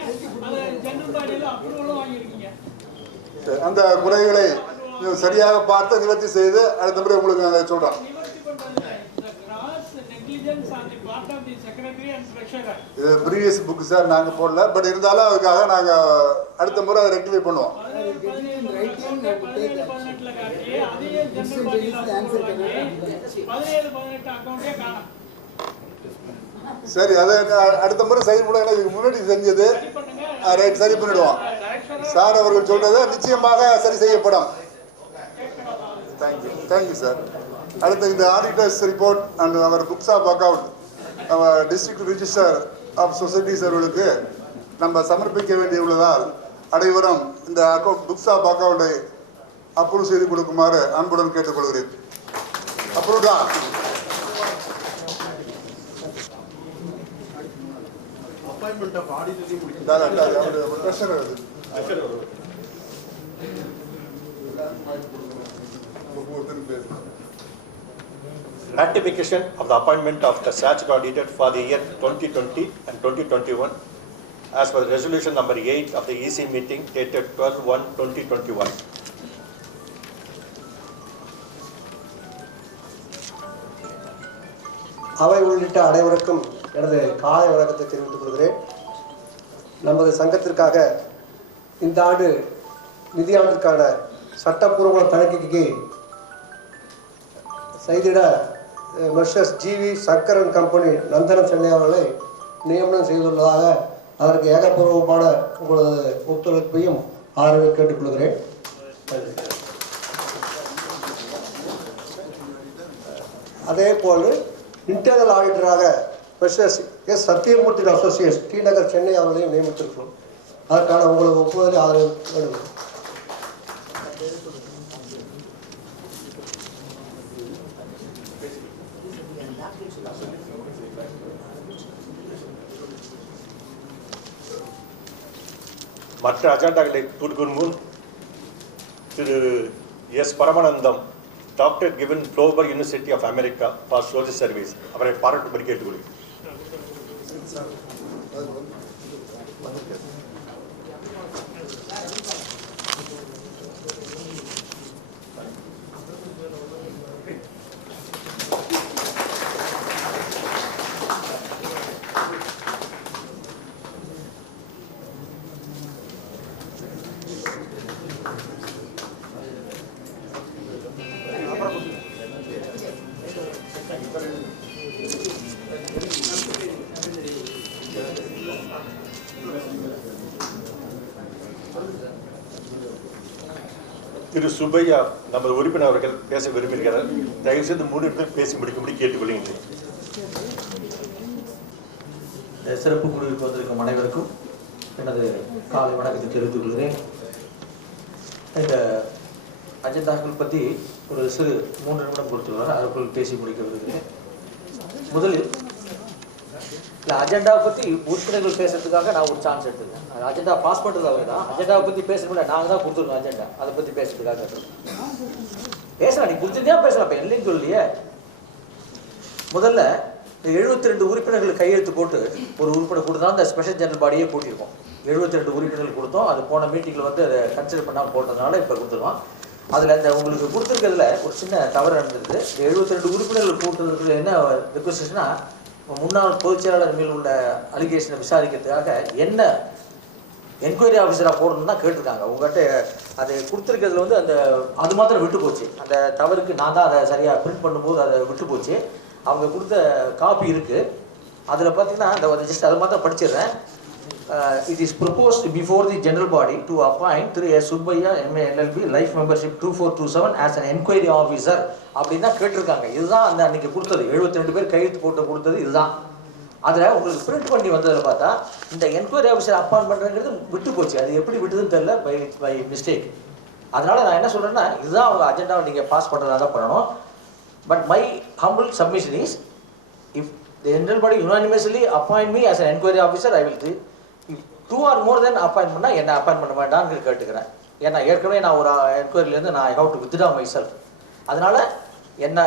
அது ஜெனரல் பாடியில அப்ரூவலும் வாங்கிருக்கீங்க. அந்த குறைகளை சரியாக பார்த்து நிவர்த்தி செய்து அடுத்த முறை உங்களுக்கு நாங்கள் சொல்றோம். நிவர்த்தி பண்றது the gross negligence on the part of the secretary and treasurer. இது ப்ரீவியஸ் புக் சார் நாங்கள் போடல, பட் இருந்தாலும் அதுக்காக நாங்கள் அடுத்த முறை அதை ரெக்டிஃபை பண்ணுவோம். 17-18 காட்டி அதே ஜெனரல் பாடியில அப்ரூவல் வாங்கி 17-18 அக்கவுண்டே காணோம். சரி, அதை அடுத்த முறை சரி பண்ண எனக்கு முன்னாடி செஞ்சது ரைட் சரி பண்ணிடுவோம். சார் அவர்கள் சொல்றதை நிச்சயமாக சரி செய்யப்படும். Thank you sir. அடுத்து இந்த ஆடிட்டர்ஸ் ரிப்போர்ட் அண்ட் அவர் புக்ஸ் ஆஃப் அக்கவுண்ட் அவர் டிஸ்ட்ரிக்ட் ரிஜிஸ்டர் ஆஃப் சொசைட்டிஸ் அவர்களுக்கு நம்ம சமர்ப்பிக்க வேண்டியுள்ளதால் அனைவரும் இந்த அக்கௌண்ட் புக்ஸ் ஆஃப் அக்கவுண்டை அப்ரூவ் செய்து கொடுக்குமாறு அன்புடன் கேட்டுக்கொள்கிறேன். அப்ரூவ் தான். appointment of auditor Ratification of the appointment of the statutory auditor for the year 2020 and 2021 as per resolution number 8 of the EC meeting dated 12/1/2021. அவை உள்ளிட்ட அனைவருக்கும் எனது காலை வணக்கத்தை தெரிவித்துக் கொள்கிறேன். நமது சங்கத்திற்காக இந்த ஆண்டு நிதியாண்டிற்கான சட்டப்பூர்வ தணிக்கைக்கு செய்திட மெர்ஷர்ஸ் ஜிவி சங்கர் அண்ட் கம்பெனி நந்தனம் சென்னை அவர்களை நியமனம் செய்துள்ளதாக அதற்கு ஏகபூர்வமான உங்களது ஒத்துழைப்பையும் ஆதரவை கேட்டுக்கொள்கிறேன். அதே போல் இன்டர்னல் ஆடிட்டராக messrs S Sathyamurthy associates T Nagar Chennai அவர்களையும் நியமித்திருக்கிறோம். அதற்கான உங்களது ஒப்புதலை ஆதரவு வேண்டும். மற்ற அஜெண்டாக்களை கொடுக்கும் முன் Thiru S Paramanandam doctor given Flober University of America for social service அவரை பாராட்டும்படி கேட்டுக்கொள்கிறேன். திரு சுப்பையா நமது உறுப்பினர் அவர்கள் பேச விரும்புகிறார். தயவு செய்து 3 பேர் பேசி முடிக்கும்படி கேட்டுக்கொள்கின்றேன். சிறப்பு குழுவிற்கு வந்திருக்கும் அனைவருக்கும் எனது காலை வணக்கத்தை தெரிவித்துக் கொள்கிறேன். இந்த அஜெண்டாக்கள் பற்றி ஒரு சிறு 3 நிமிடம் கொடுத்துள்ளார். அதற்குள் பேசி முடிக்க விரும்புகிறேன். முதலில் இல்லை, அஜெண்டாவை பற்றி உறுப்பினர்கள் பேசுறதுக்காக நான் ஒரு சான்ஸ் எடுத்துருக்கேன். அஜெண்டா பாஸ் பண்ணுறது அவர் தான். அஜெண்டாவை பற்றி பேசணும்ல, நாங்கள் தான் கொடுத்துருக்கோம் அஜெண்டா. அதை பற்றி பேசுறதுக்காக பேசலாம். நீ கொடுத்துருந்தா பேசலாம். இப்போ இல்லைன்னு சொல்லியே. முதல்ல இந்த 72 உறுப்பினர்கள் கையெழுத்து போட்டு ஒரு உறுப்பினர் கொடுத்தா அந்த ஸ்பெஷல் ஜெனரல் பாடியே கூட்டியிருக்கோம். 72 உறுப்பினர்கள் கொடுத்தோம். அது போன மீட்டிங்கில் வந்து அதை கன்சிடர் பண்ணாமல் போட்டதுனால இப்போ கொடுத்துருவோம். அதில் இந்த உங்களுக்கு கொடுத்துருக்கிறதுல ஒரு சின்ன தவறு நடந்திருக்கு. 72 உறுப்பினர்கள் கூட்டுறதுல என்ன ரிக்வஸ்ட்னா, முன்னாள் பொதுச் செயலாளர் மேல் உள்ள அலிகேஷனை விசாரிக்கிறதுக்காக என்ன என்கொயரி ஆஃபீஸராக போடணும்னு தான் கேட்டிருக்காங்க. உங்கள்கிட்ட அதை கொடுத்துருக்கிறதுல வந்து அது மாத்திரம் விட்டு போச்சு. அந்த தவறுக்கு நான் தான் அதை சரியாக பிரிண்ட் பண்ணும்போது அதை விட்டு போச்சு. அவங்க கொடுத்த காப்பி இருக்குது. அதில் பார்த்தீங்கன்னா அந்த ஜஸ்ட் அதை மாத்திரம் படிச்சிடுறேன். It is proposed before the general body to appoint Thiru S. Subbaiah MA LLB life membership 2427 as an enquiry officer அப்படின்னு தான் கேட்டிருக்காங்க. இதுதான் அந்த அன்றைக்கி கொடுத்தது. 72 பேர் கையெழுத்து போட்டு கொடுத்தது இதுதான். அதில் உங்களுக்கு பிரிண்ட் பண்ணி வந்ததில் பார்த்தா இந்த என்கொயரி ஆஃபீஸர் அப்பாயின்ட் பண்ணுறதுங்கிறது விட்டு போச்சு. அது எப்படி விட்டுதுன்னு தெரியல, பை மிஸ்டேக். அதனால் நான் என்ன சொல்கிறேன்னா, இதுதான் அவங்க அஜெண்டாவை நீங்கள் பாஸ் பண்ணுறதா தான் பண்ணணும். But my humble submission is, if The general body unanimously appoint me as an enquiry officer, I will do. If 2 or more than appoint பண்ணா என்ன அப்பாயின்ட் பண்ண வேண்டாம்னு கேட்டுக்கிறேன். ஏன்னா ஏற்கனவே நான் ஒரு என்கொயரிலேருந்து நான் I have to withdraw myself. அதனால என்ன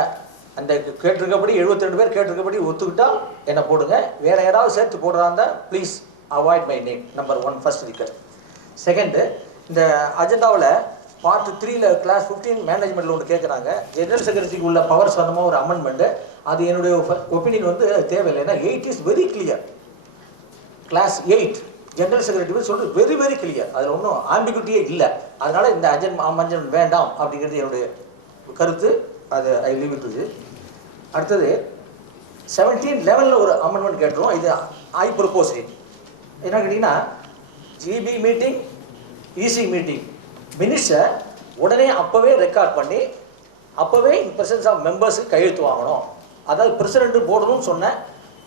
அந்த கேட்டிருக்கபடி 72 பேர் கேட்டிருக்கபடி ஒத்துக்கிட்டா என்ன போடுங்க. வேற யாராவது சேர்த்து போடுறா இருந்தா please avoid my name. Number 1 first request. Second, இந்த அஜெண்டாவில் பார்ட் 3ல கிளாஸ் 15 மேனேஜ்மெண்ட்டில் ஒன்று கேட்குறாங்க. ஜெனரல் செக்ரட்டரிக்கு உள்ள பவர் சொந்தமாக ஒரு அமெண்ட்மெண்ட்டு. அது என்னுடைய ஒப்பீனியன் வந்து தேவையில்லை. ஏன்னா 8 is very clear. Class 8 general secretary சொல்றது வெரி வெரி கிளியர். அதில் ஒன்றும் ஆம்பிகுட்டியே இல்லை. அதனால இந்த அமெண்ட்மெண்ட் வேண்டாம் அப்படிங்கிறது என்னுடைய கருத்து. அது ஐ லீவ் இட் டு. அடுத்தது 1711 ஒரு அமெண்ட்மெண்ட் கேட்டுருவோம். இது ஐ ப்ரொபோஸ் இட். என்ன கேட்டிங்கன்னா, ஜிபி மீட்டிங், இசி மீட்டிங் மினிட்ஸை உடனே அப்போவே ரெக்கார்ட் பண்ணி அப்போவே இன் பிரசன்ஸ் ஆஃப் மெம்பர்ஸுக்கு கையெழுத்து வாங்கணும். அதாவது பிரசிடெண்ட்டும் போடணும்னு சொன்னேன்.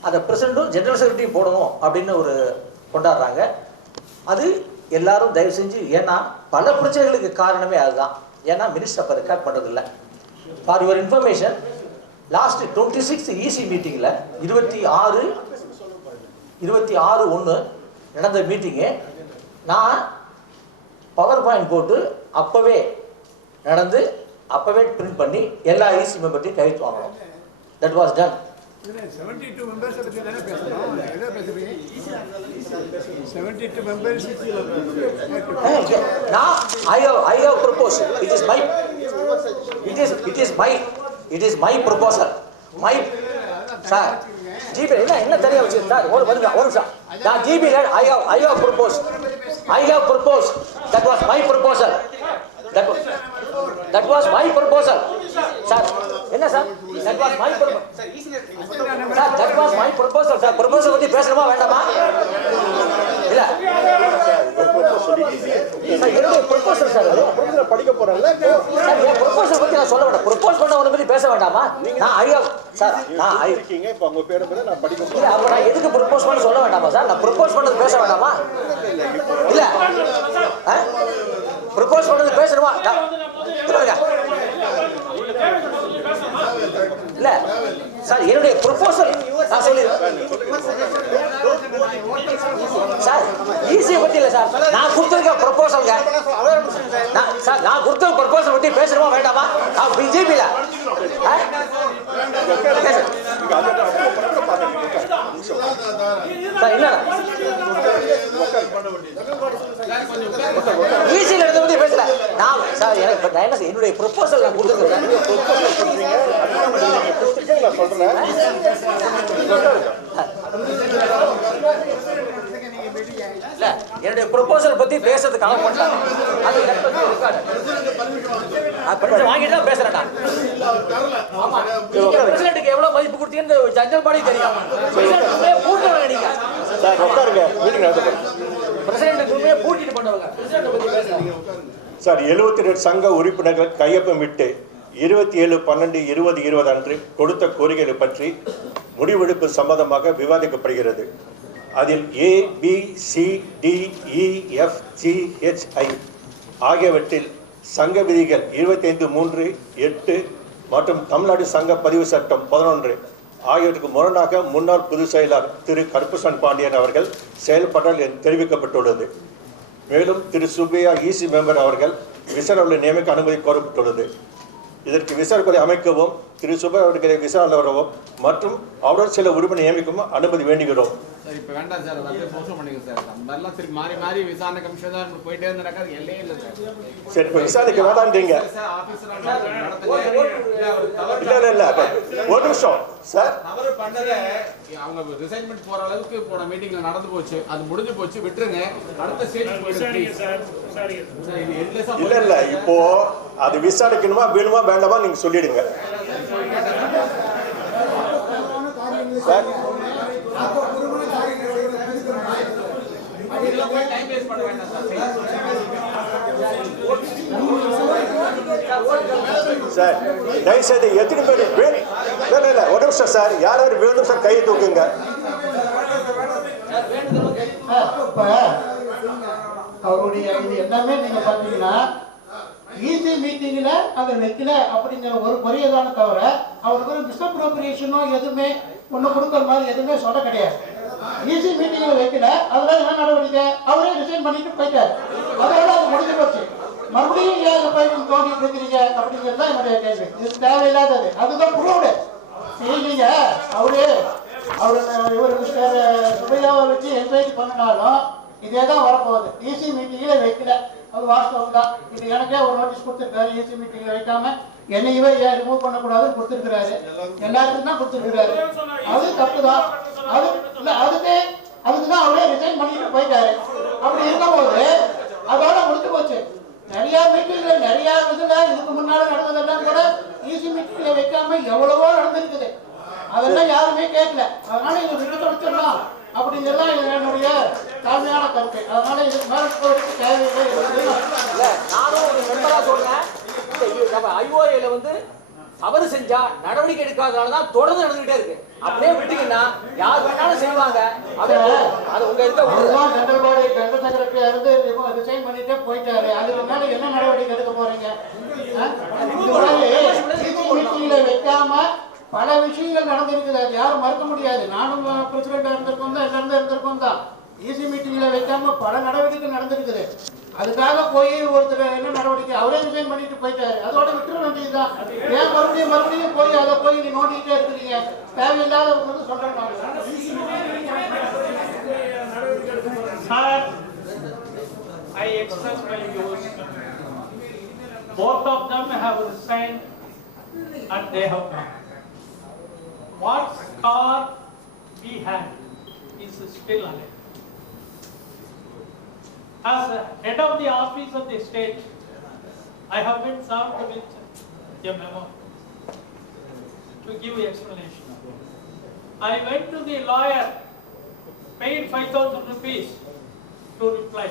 அதை பிரசிடெண்ட்டும் ஜெனரல் செக்ரட்டரியும் போடணும் அப்படின்னு ஒரு கொண்டாடுறாங்க. அது எல்லாரும் தயவு செஞ்சு, ஏன்னா பல பிரச்சனைகளுக்கு காரணமே அதுதான். ஏன்னா மினிட்ஸ் அப்போ ரெக்கார்ட் பண்ணுறதில்ல. For your information, last 26th EC மீட்டிங்கில் 26/1 நடந்த மீட்டிங்கு நான் பவர் பாயிண்ட் போட்டு அப்போவே நடந்து அப்போவே பிரிண்ட் பண்ணி எல்லா இசி மெம்பர்ட்டையும் கையெழுத்து வாங்கணும். That was done. 72 மெம்பர்ஸ் பத்தி தானே பேசணும். எதை பேசுறீங்க? 72 members. Now I have proposed. It is my proposal. My sir, GB என்ன தெரியா வச்சு சார் ஒரு நிமிஷம். நான் GB I have proposed. That was my proposal. That was my proposal. Sir, என்ன sir? That was my proposal. Sir, that was my proposal. Sir, proposal பத்தி பேசணுமா வேண்டாமா? இல்ல. சார், என்னோட proposal சார். ப்ரொபோசல் படிக்க போறேன்ல. சார், என் proposal பத்தி நான் சொல்ல வேண்டாம். ப்ரொபோஸ் பண்ண ஒண்ணு பத்தி பேச வேண்டாமா? நான் ஐயா சார், நான் இருக்கீங்க. இப்போ உங்க பேரை பத்தி நான் படிக்க போறேன். இல்ல, அப்ப நான் எதுக்கு ப்ரொபோஸ் பண்ண சொல்ல வேண்டாமா சார்? நான் ப்ரொபோஸ் பண்ணது பேச வேண்டாமா? இல்ல. ப்ரொபோஸ் பண்ணது பேசணுமா? இல்ல சார், என்னுடைய ப்ரொபோசல் நான் சொல்லிடுறேன் சார். ஈஸியை பத்தி இல்ல சார், நான் கொடுத்திருக்க ப்ரொபோசல்ங்க. சார், நான் கொடுத்த ப்ரொபோசல் பத்தி பேசணுமா வேண்டாமா? பிஜேபியில சார் என்ன ஈஸியில் எடுத்து பத்தி பேசல நான் சார். எனக்கு நான் என்ன என்னுடைய ப்ரொபோசல் நான் கொடுத்துருக்கேன். இல்ல, என்னுடைய ப்ரொபோசல் பத்தி பேசுறதுக்காக பண்ணலாம். அது வாங்கிட்டு தான் பேசுறேன் நான். ஆமா, நீங்க பிரசிடென்ட்க்கு எவ்வளவு மதிப்பு கொடுத்தீங்கன்னு ஜெனரல் பாடி தெரியும். பிரசிடென்ட்மே பூட்டுறவங்க நீங்க. சார் உட்காருங்க. மீட்டிங் நடக்குது. பிரசிடென்ட்மே பூட்டிட்டு பண்ணவங்க. பிரசிடென்ட் பத்தி பேசுறாங்க. சார், 72 சங்க உறுப்பினர்கள் கையொப்பமிட்டு 27/12/2020 அன்று கொடுத்த கோரிக்கைகளை பற்றி முடிவெடுப்பு சம்பந்தமாக விவாதிக்கப்படுகிறது. அதில் A, B, C, D, E, F, G, H, I ஆகியவற்றில் சங்க விதிகள் 25(3)(8) மற்றும் தமிழ்நாடு சங்க பதிவு சட்டம் 11 ஆகியவற்றுக்கு முரணாக முன்னாள் பொதுச் செயலாளர் திரு கருப்பசாமி பாண்டியன் அவர்கள் செயல்பட்டால் தெரிவிக்கப்பட்டுள்ளது. மேலும் திரு சுப்பையா இசி மெம்பர் அவர்கள் விசாரணை நியமிக்க அனுமதி கோரப்பட்டுள்ளது. இதற்கு விசாரணை அமைக்கவும் திரு சுப்பையா அவர்களை விசாரணை வரவும் மற்றும் அவருடன் சில உறுப்பினர் நியமிக்கவும் அனுமதி வேண்டுகிறோம். சார், இப்போ வேண்டாம் சார், அதை அப்படியே போஸ்ட் பண்ணிங்க சார். நம்ம எல்லாம் திருப்பி மாறி மாறி விசாரணை கமிஷன் தான் போயிட்டே இருந்தாக்கா அது எல்லையே இல்லை சார். சரி, இப்போ விசாரணைக்கு வேண்டான்றீங்க. இல்ல ஒரு நிமிஷம் சார். தவறு பண்ணதை அவங்க ரிசைன்மெண்ட் போற அளவுக்கு போன மீட்டிங்ல நடந்து போச்சு. அது முடிஞ்சு போச்சு, விட்டுருங்க. அடுத்த ஸ்டேஜ் இல்ல இப்போ அது விசாரிக்கணுமா வேணுமா வேண்டாமா நீங்க சொல்லிடுங்க சார். சார், தயவுசெய்து எத்தனை பேர் இல்ல ஒரு நிமிஷம் சார், யாராவது வேணும் சார் கையை தூக்குங்க. இப்ப அவருடைய இது எல்லாமே நீங்க பாத்தீங்கன்னா ஈசி மீட்டிங்ல அதை வைக்கல அப்படிங்கிற ஒரு குறையை தானே தவிர அவருக்கு ஒரு மிஸ்அப்ரோப்ரியேஷனோ எதுவுமே ஒண்ணு கொடுக்குற மாதிரி எதுவுமே சொல்ல கிடையாது. ஈசி மீட்டிங்ல வைக்கல, அதெல்லாம் என்ன நடவடிக்கை, அவரே ரிசைன் பண்ணிட்டு போயிட்டார். அதோட அது முடிஞ்சு போச்சு. மறுபடியும் ஏன் போய் தோண்டிட்டு இருக்கிறீங்க அப்படிங்கிறது தான் என்னுடைய கேள்வி. இது தேவையில்லாதது. அதுதான் ப்ரூவ்டு. இல்லைங்க, இவர் மிஸ்டர் சுபையாவை வச்சு என்கொயரி பண்ணினாலும் இதே தான் வரப்போகுது. ஈசி மீட்டிங்ல வைக்கல, அது வாஸ்தவம் தான். இது எனக்கே ஒரு நோட்டீஸ் கொடுத்துருக்காரு. ஈசி மீட்டிங்ல வைக்காம என்னையவே ஏன் ரிமூவ் பண்ணக்கூடாதுன்னு கொடுத்துருக்காரு. எல்லாருக்கும் தான் கொடுத்துருக்காரு. அது தப்பு தான். அது இல்லை, அதுக்கு தான் அவரே ரிசைன் பண்ணிட்டு போயிட்டாரு. அப்படி இருக்கும்போது அதோட முடிஞ்சு போச்சு. நிறைய மீட்டிங்ல நிறைய இதுல இதுக்கு முன்னாடி நடந்ததெல்லாம் கூட ஈசி மீட்டிங்ல வைக்காம எவ்வளவோ நடந்திருக்குது. அதெல்லாம் யாருமே கேட்கல. அதனால இதை விட்டு தொடுத்துடலாம் அப்படிங்கிறதான் என்னுடைய தாழ்மையான கருத்து. அதனால இதுக்கு மேல தேவையில்லை. நானும் ஒரு மெம்பரா சொல்றேன். ஐஓஏல வந்து தவறு செஞ்சா நடவடிக்கை எடுக்காதனாலதான் தொடர்ந்து நடந்துகிட்டே இருக்கு. அப்படியே விட்டீங்கன்னா யார் வேணாலும் செய்வாங்க. அது உங்க ஜெனரல் பாடி ஜெனரல் செக்ரட்டரியா இருந்து ரிசைன் பண்ணிட்டே போயிட்டாரு. அதுக்கு மேல என்ன நடவடிக்கை எடுக்க போறீங்க? மீட்டிங்ல வைக்காம பல விஷயங்கள் நடந்திருக்குது. அது யாரும் மறுக்க முடியாது. நானும் பிரசிடென்டா இருந்திருக்கோம் தான், எல்லாரும் இருந்திருக்கோம் தான். ஈசி மீட்டிங்ல வைக்காம பல நடவடிக்கை நடந்திருக்குது. அதுக்காக போய் ஒருத்தர் என்ன நடவடிக்கை, அவரே ரிசைன் பண்ணிட்டு போயிட்டாரு. அதோட விட்டுற வேண்டியதுதான். ஏன் மறுபடியும் போய் அதை போய் நீ நோண்டிட்டே இருக்கிறீங்க? தேவையில்லாத வந்து சொல்றேன். Sir, I express my views. Both of them have resigned and they have come. What scar we had is still alive. As head of the office of the state, I have been served with a memo to give explanation. I went to the lawyer, paid 5,000 rupees to reply.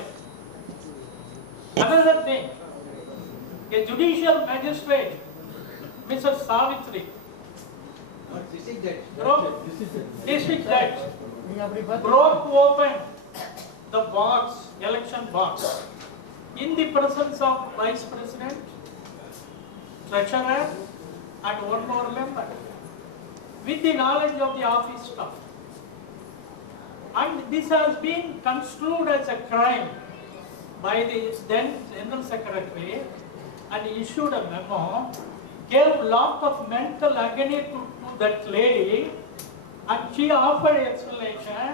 Another thing, a judicial magistrate, Mr. Savitri, district judge, broke open the box, election box, in the presence of Vice President, Treasurer, and one more member, with the knowledge of the office staff. And this has been construed as a crime by the then General Secretary and issued a memo, gave lot of mental agony to that lady, and she offered explanation,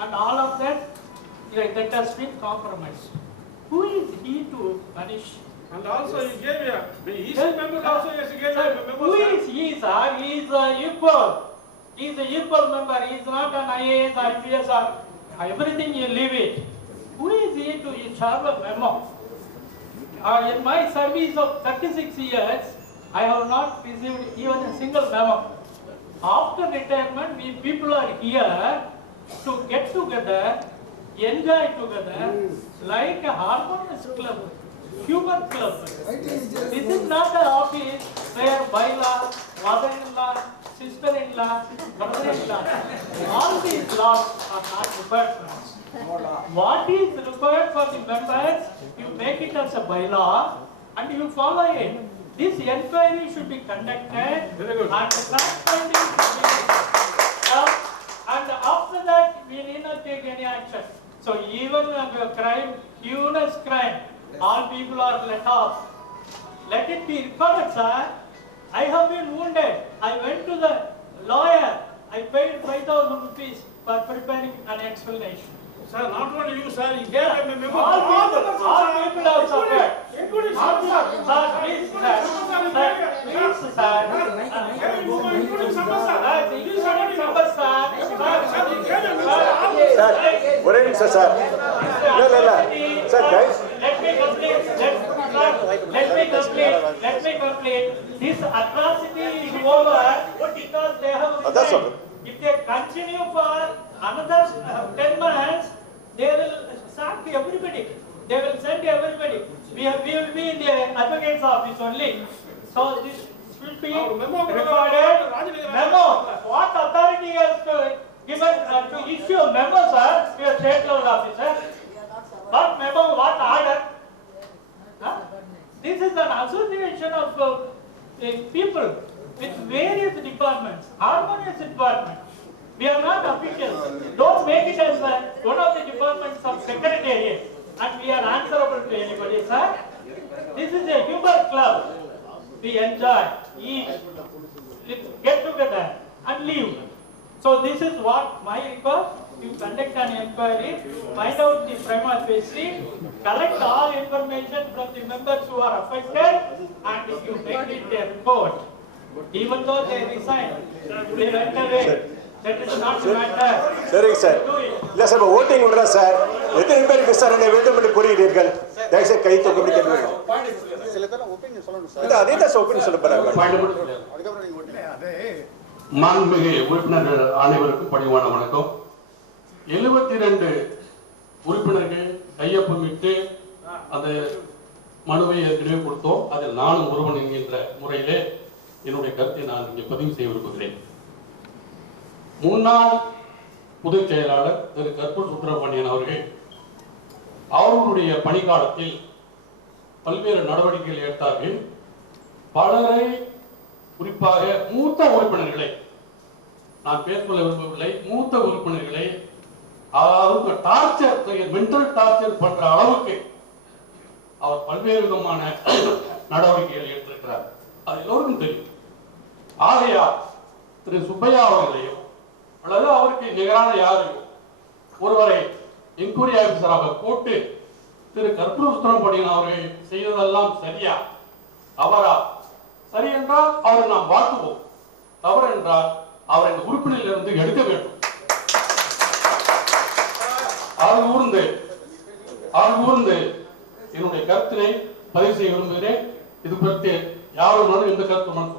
and all of that has been compromised. Who is he to punish? And also he gave a, the EC member also he gave a memo. Who is he, sir? He is equal. He is an equal member. He is not an IAS or IPS or everything you leave it. Who is he to serve a memo? In my service of 36 years, I have not received even a single memo. After retirement, we people are here to get together, enjoy together, like a harmonious club, human club. This is not an office where bylaw, mother-in-law, sister-in-law, brother-in-law, all these laws are not required for us. What is required for the members, you make it as a bylaw and you follow it. This inquiry should be conducted and the fact finding should be done, and after that we need not take any action. So even a crime, heinous crime, all people are let off. Let it be recorded, sir. I have been wounded. I went to the lawyer. I paid 5,000 rupees for preparing an explanation. Sir, not only you, sir, he gave a memo. All people have suffered. Including Sir, please, sir. Please, sir. ஒரே நிமிஷம் sir. இல்ல sir, guys. Let me complete. This atrocity is over because they have. If they continue for another 10 months, they will sack everybody. They will send everybody. We will be in the advocate's office only. So this will be recorded. Memo. What authority has to given to issue a memo, sir, to your state level officer? What memo? What order? Huh? This is people with various departments, harmonious departments. We are not officials. Don't make it as one of the departments of secretariat and we are answerable to anybody, sir. This is a humor club. We enjoy, eat, get together and leave. So this is what my request. You conduct an inquiry, find out the prima facie, collect all information from the members who are affected, and you make it a report. Even though they resign, they went away. That is not the matter. சரிங்க sir. இல்லை sir, இப்போ voting விடுறேன் sir. எத்தனை பேர் விசாரணை வேண்டும் என்று கூறுகிறீர்கள்? தயவுசெய்து கை தூக்கி கேள்வி. சில பேர் ஒப்பீனியன் சொல்லணும் சார். இல்லை, அதே தான் ஒப்பீனியன் சொல்ல போகிறாங்க. அதுக்கப்புறம் நீங்க ஓட்டிங்க. மாண்புமிகு உறுப்பினர்கள் அனைவருக்கும் பணிவான வணக்கம். 72 உறுப்பினர்கள் கையொப்பமிட்டு அந்த மனுவை ஏற்கனவே கொடுத்தோம். அதில் நானும் ஒருவன் என்கின்ற முறையிலே என்னுடைய கருத்தை நான் இங்கே பதிவு செய்ய விரும்புகிறேன். முன்னாள் பொதுச் செயலாளர் திரு கற்பூர் சுப்பிரமணியன் அவர்கள் அவர்களுடைய பணிக்காலத்தில் பல்வேறு நடவடிக்கைகள் எடுத்தார்கள். பலரை, குறிப்பாக மூத்த உறுப்பினர்களை, நான் பேர் சொல்ல விரும்பவில்லை, மூத்த உறுப்பினர்களை அதாவது டார்ச்சர், மென்டல் டார்ச்சர் பண்ற அளவுக்கு அவர் பல்வேறு விதமான நடவடிக்கைகள் எடுத்திருக்கிறார். அது எல்லோருக்கும் தெரியும். ஆகையால் திரு சுப்பையா அவர்களையும் அல்லது அவருக்கு நிகரான யாரையும் ஒருவரை என்கொயரி ஆபீசராக போட்டு திரு கற்பூர் சுப்பிரமணியன் அவர்கள் செய்ததெல்லாம் சரியா அவரா? சரி என்றால் அவரை நாம் வாழ்த்துவோம், தவறு என்றால் அவரை இந்த உறுப்பினரில் இருந்து எடுக்க வேண்டும். ஆர்வூர்ந்து என்னுடைய கருத்தினை பதிவு செய்ய விரும்புகிறேன். இது பற்றி யாரும் எந்த கருத்து சொல்லலாம்.